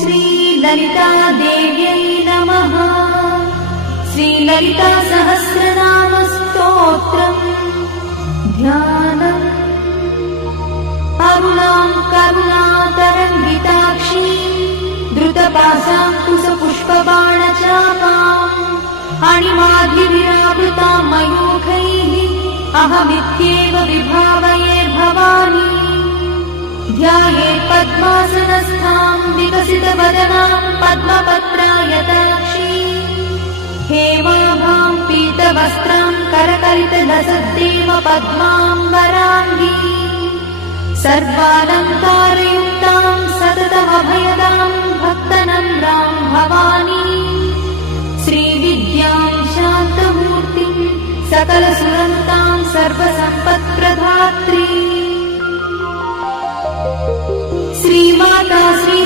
श्रीललितादेव्यै नमः। श्रीललितासहस्रनामस्तोत्रम् ध्यानम्। अरुणां करुणातरङ्गिताक्षीं द्रुतपाशाङ्कुशपुष्पबाणचापाम् अणिमाधिविरावृतां मयूखैः अहमित्येव विभावये भवानी। ध्यायेत् पद्मासनस्थां विकसितवदनां पद्मपत्रायताक्षीं हेमाभां पीतवस्त्रां करकलितलसद्देव पद्माम्बराङ्गी सर्वालङ्कारयुक्तां सततमभयदां भक्तनम्रां भवानी। श्रीविद्यां शान्तमूर्तिं सकलसुरन्तां सर्वसम्पत्प्रदात्री श्रीमाता श्री